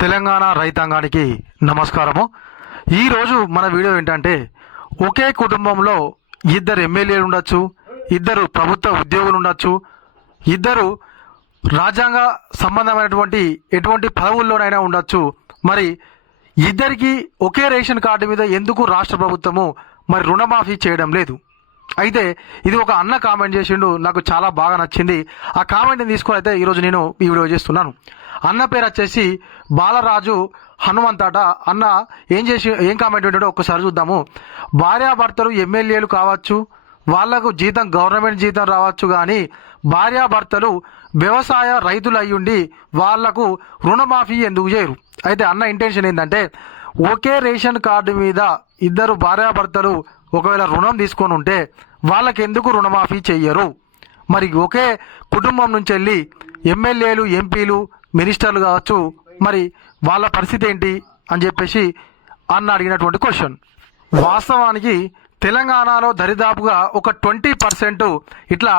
తెలంగాణ రైతాంగానికి నమస్కారము. ఈరోజు మన వీడియో ఏంటంటే ఒకే కుటుంబంలో ఇద్దరు ఎమ్మెల్యేలు ఉండొచ్చు ఇద్దరు ప్రభుత్వ ఉద్యోగులు ఉండొచ్చు ఇద్దరు రాజ్యాంగ సంబంధమైనటువంటి ఎటువంటి పదవుల్లోనైనా ఉండొచ్చు. మరి ఇద్దరికి ఒకే రేషన్ కార్డు మీద ఎందుకు రాష్ట్ర ప్రభుత్వము మరి రుణమాఫీ చేయడం లేదు? అయితే ఇది ఒక అన్న కామెంట్ చేసిండు నాకు చాలా బాగా నచ్చింది. ఆ కామెంట్ని తీసుకొని అయితే ఈరోజు నేను ఈ వీడియో చేస్తున్నాను. అన్న పేరు వచ్చేసి బాలరాజు హనుమంతాట. అన్న ఏం చేసి ఏం కామెంట్ పెట్టాడో ఒక్కసారి చూద్దాము. భార్యాభర్తలు ఎమ్మెల్యేలు కావచ్చు వాళ్ళకు జీతం గవర్నమెంట్ జీతం రావచ్చు కానీ భార్యాభర్తలు వ్యవసాయ రైతులు అయ్యుండి వాళ్ళకు రుణమాఫీ ఎందుకు చేయరు? అయితే అన్న ఇంటెన్షన్ ఏంటంటే ఒకే రేషన్ కార్డు మీద ఇద్దరు భార్యాభర్తలు ఒకవేళ రుణం తీసుకొని ఉంటే వాళ్ళకెందుకు రుణమాఫీ చెయ్యరు? మరి ఒకే కుటుంబం నుంచి వెళ్ళి ఎమ్మెల్యేలు ఎంపీలు మినిస్టర్లు కావచ్చు మరి వాళ్ళ పరిస్థితి ఏంటి అని చెప్పేసి అన్న అడిగినటువంటి క్వశ్చన్. వాస్తవానికి తెలంగాణలో దరిదాపుగా ఒక ట్వంటీ పర్సెంట్ ఇట్లా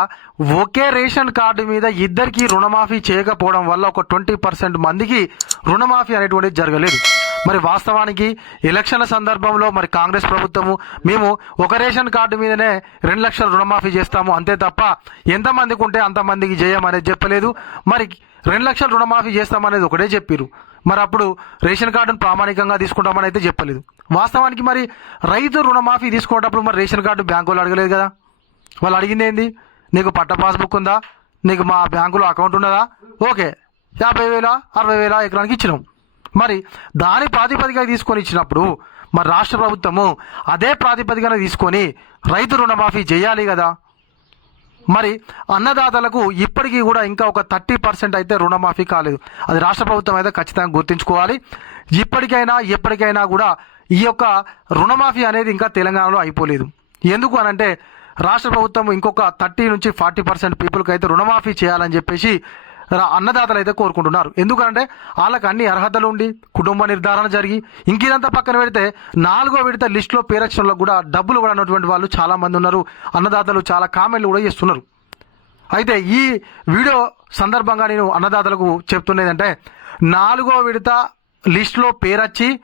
ఒకే రేషన్ కార్డు మీద ఇద్దరికి రుణమాఫీ చేయకపోవడం వల్ల ఒక ట్వంటీ పర్సెంట్ మందికి రుణమాఫీ అనేటువంటిది జరగలేదు. మరి వాస్తవానికి ఎలక్షన్ల సందర్భంలో మరి కాంగ్రెస్ ప్రభుత్వము మేము ఒక రేషన్ కార్డు మీదనే రెండు లక్షల రుణమాఫీ చేస్తాము. అంతే తప్ప ఎంతమందికి ఉంటే అంతమందికి చేయమనేది చెప్పలేదు. మరి రెండు లక్షల రుణమాఫీ చేస్తామనేది ఒకటే చెప్పారు మరి అప్పుడు రేషన్ కార్డును ప్రామాణికంగా తీసుకుంటామని అయితే చెప్పలేదు. వాస్తవానికి మరి రైతు రుణమాఫీ తీసుకునేటప్పుడు మరి రేషన్ కార్డు బ్యాంకు వాళ్ళు అడగలేదు కదా? వాళ్ళు అడిగింది ఏంది? నీకు పట్ట పాస్బుక్ ఉందా? నీకు మా బ్యాంకులో అకౌంట్ ఉన్నదా? ఓకే యాభై వేల అరవై వేల ఎకరానికి ఇచ్చినాం. మరి దాని ప్రాతిపదికగా తీసుకొని ఇచ్చినప్పుడు మరి రాష్ట్ర ప్రభుత్వము అదే ప్రాతిపదికన తీసుకొని రైతు రుణమాఫీ చేయాలి కదా. మరి అన్నదాతలకు ఇప్పటికీ కూడా ఇంకా ఒక థర్టీ పర్సెంట్ అయితే రుణమాఫీ కాలేదు. అది రాష్ట్ర ప్రభుత్వం అయితే ఖచ్చితంగా గుర్తుంచుకోవాలి. ఇప్పటికైనా ఎప్పటికైనా కూడా ఈ యొక్క రుణమాఫీ అనేది ఇంకా తెలంగాణలో అయిపోలేదు. ఎందుకు అనంటే రాష్ట్ర ప్రభుత్వం ఇంకొక థర్టీ నుంచి ఫార్టీ పర్సెంట్ పీపుల్కి అయితే రుణమాఫీ చేయాలని చెప్పేసి అన్నదాతలు అయితే కోరుకుంటున్నారు. ఎందుకంటే వాళ్ళకి అన్ని అర్హతలు ఉండి కుటుంబ నిర్ధారణ జరిగి ఇంకేదంతా పక్కన పెడితే నాలుగో విడత లిస్టులో పేరక్షణలో కూడా డబ్బులు కూడా వాళ్ళు చాలామంది ఉన్నారు. అన్నదాతలు చాలా కామెంట్లు కూడా చేస్తున్నారు. అయితే ఈ వీడియో సందర్భంగా నేను అన్నదాతలకు చెప్తున్నదంటే నాలుగో విడత లిస్టులో పేరొచ్చి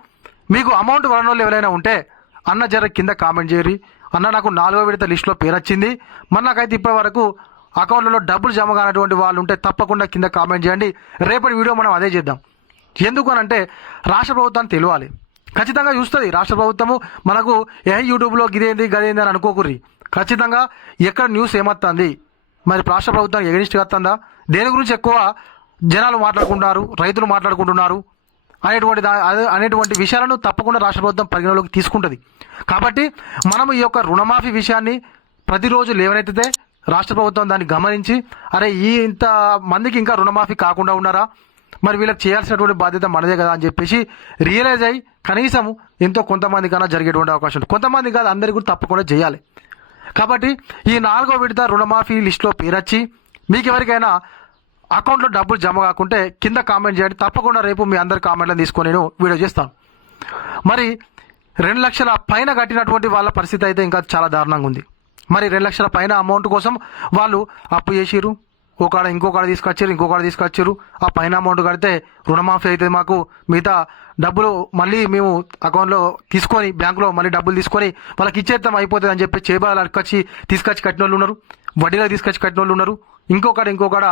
మీకు అమౌంట్ వలన వాళ్ళు ఎవరైనా ఉంటే అన్న జర కింద కామెంట్ చేయరి అన్న నాకు నాలుగో విడత లిస్టులో పేరు వచ్చింది మరి నాకైతే ఇప్పటి వరకు అకౌంట్లలో డబ్బులు జమ కానటువంటి వాళ్ళు ఉంటే తప్పకుండా కింద కామెంట్ చేయండి. రేపటి వీడియో మనం అదే చేద్దాం. ఎందుకు అని అంటే రాష్ట్ర ప్రభుత్వాన్ని తెలియాలి. ఖచ్చితంగా చూస్తుంది రాష్ట్ర ప్రభుత్వము. మనకు ఏ యూట్యూబ్లో గిదేంది గదేంది అని అనుకోకుర్రి. ఖచ్చితంగా ఎక్కడ న్యూస్ ఏమొస్తుంది మరి రాష్ట్ర ప్రభుత్వానికి ఎగనిస్ట్గా వస్తుందా దేని గురించి ఎక్కువ జనాలు మాట్లాడుకుంటున్నారు రైతులు మాట్లాడుకుంటున్నారు అనేటువంటి అదే- అనేటువంటి విషయాలను తప్పకుండా రాష్ట్ర ప్రభుత్వం పరిగణలోకి తీసుకుంటుంది. కాబట్టి మనము ఈ యొక్క రుణమాఫీ విషయాన్ని ప్రతిరోజు లేవనెత్తితే రాష్ట్ర ప్రభుత్వం దాన్ని గమనించి అరే ఈ ఇంత మందికి ఇంకా రుణమాఫీ కాకుండా ఉన్నారా? మరి వీళ్ళకి చేయాల్సినటువంటి బాధ్యత మనదే కదా అని చెప్పేసి రియలైజ్ అయ్యి కనీసం ఎంతో కొంతమంది కన్నా జరిగేటువంటి అవకాశం ఉంది. కొంతమంది కాదు అందరికీ కూడా తప్పకుండా చేయాలి. కాబట్టి ఈ నాలుగో విడత రుణమాఫీ లిస్టులో పేరొచ్చి మీకు ఎవరికైనా అకౌంట్లో డబ్బులు జమ కాకుంటే కింద కామెంట్ చేయండి. తప్పకుండా రేపు మీ అందరి కామెంట్లను తీసుకొని నేను వీడియో చేస్తాను. మరి రెండు లక్షల పైన కట్టినటువంటి వాళ్ళ పరిస్థితి అయితే ఇంకా చాలా దారుణంగా ఉంది. మరి రెండు లక్షల పైన అమౌంట్ కోసం వాళ్ళు అప్పు చేసిరు ఒకడ ఇంకొకడ తీసుకొచ్చారు ఇంకొకడ తీసుకొచ్చారు ఆ పైన అమౌంట్ కడితే రుణమాఫీ అయితే మాకు. మిగతా డబ్బులు మళ్ళీ మేము అకౌంట్లో తీసుకొని బ్యాంకులో మళ్ళీ డబ్బులు తీసుకొని వాళ్ళకి ఇచ్చేద్దాం అయిపోతుంది అని చెప్పి చేబాలు అడుకొచ్చి తీసుకొచ్చి కట్టిన వాళ్ళు ఉన్నారు. వడ్డీలో తీసుకొచ్చి కట్టిన వాళ్ళు ఉన్నారు ఇంకొకడ ఇంకొకడ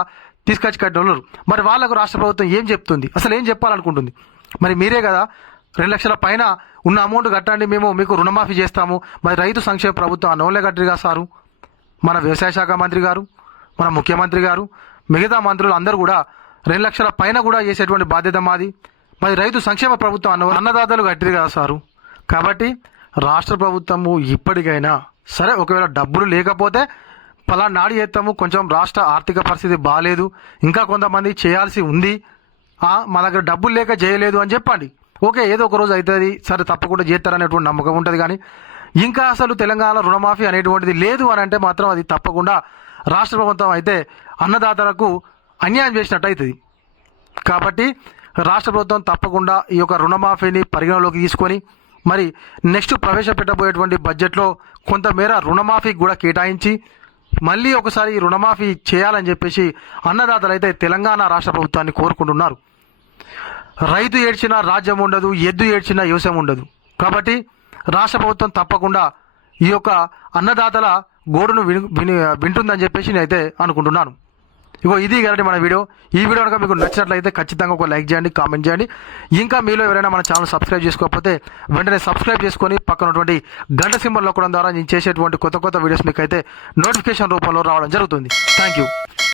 తీసుకొచ్చి కట్టిన వాళ్ళు ఉన్నారు. మరి వాళ్ళకు రాష్ట్ర ప్రభుత్వం ఏం చెప్తుంది? అసలు ఏం చెప్పాలనుకుంటుంది? మరి మీరే కదా రెండు లక్షల పైన ఉన్న అమౌంట్ కట్టండి మేము మీకు రుణమాఫీ చేస్తాము. మరి రైతు సంక్షేమ ప్రభుత్వం అనవలే కట్టిగా సారు? మన వ్యవసాయ శాఖ మంత్రి గారు మన ముఖ్యమంత్రి గారు మిగతా మంత్రులు అందరూ కూడా రెండు లక్షల పైన కూడా చేసేటువంటి బాధ్యత మాది. మరి రైతు సంక్షేమ ప్రభుత్వం అన్న అన్నదాతలు కట్టిరు కదా సారు? కాబట్టి రాష్ట్ర ప్రభుత్వము ఇప్పటికైనా సరే ఒకవేళ డబ్బులు లేకపోతే పలా నాడు చేస్తాము కొంచెం రాష్ట్ర ఆర్థిక పరిస్థితి బాగాలేదు ఇంకా కొంతమంది చేయాల్సి ఉంది. మా దగ్గర డబ్బులు లేక చేయలేదు అని చెప్పండి. ఓకే ఏదో ఒక రోజు అవుతుంది. సరే తప్పకుండా చేస్తారనేటువంటి నమ్మకం ఉంటుంది కానీ ఇంకా అసలు తెలంగాణ రుణమాఫీ అనేటువంటిది లేదు అని అంటే మాత్రం అది తప్పకుండా రాష్ట్ర ప్రభుత్వం అయితే అన్నదాతలకు అన్యాయం చేసినట్టు అవుతుంది. కాబట్టి రాష్ట్ర ప్రభుత్వం తప్పకుండా ఈ యొక్క రుణమాఫీని పరిగణలోకి తీసుకొని మరి నెక్స్ట్ ప్రవేశపెట్టబోయేటువంటి బడ్జెట్లో కొంతమేర రుణమాఫీకి కూడా కేటాయించి మళ్ళీ ఒకసారి రుణమాఫీ చేయాలని చెప్పేసి అన్నదాతలు అయితే తెలంగాణ రాష్ట్ర ప్రభుత్వాన్ని కోరుకుంటున్నారు. రైతు ఏడ్చినా రాజ్యం ఉండదు ఎద్దు ఏడ్చినా వ్యవసాయం ఉండదు. కాబట్టి రాష్ట్ర ప్రభుత్వం తప్పకుండా ఈ యొక్క అన్నదాతల గోడును విని వింటుందని చెప్పేసి నేనైతే అనుకుంటున్నాను. ఇగో ఇది కదండి మన వీడియో. ఈ వీడియో కనుక మీకు నచ్చినట్లయితే ఖచ్చితంగా ఒక లైక్ చేయండి కామెంట్ చేయండి. ఇంకా మీలో ఎవరైనా మన ఛానల్ సబ్స్క్రైబ్ చేసుకోకపోతే వెంటనే సబ్స్క్రైబ్ చేసుకొని పక్కనటువంటి గంట సింబల్ నొక్కడం ద్వారా నేను చేసేటువంటి కొత్త కొత్త వీడియోస్ మీకు అయితే నోటిఫికేషన్ రూపంలో రావడం జరుగుతుంది. Thank you.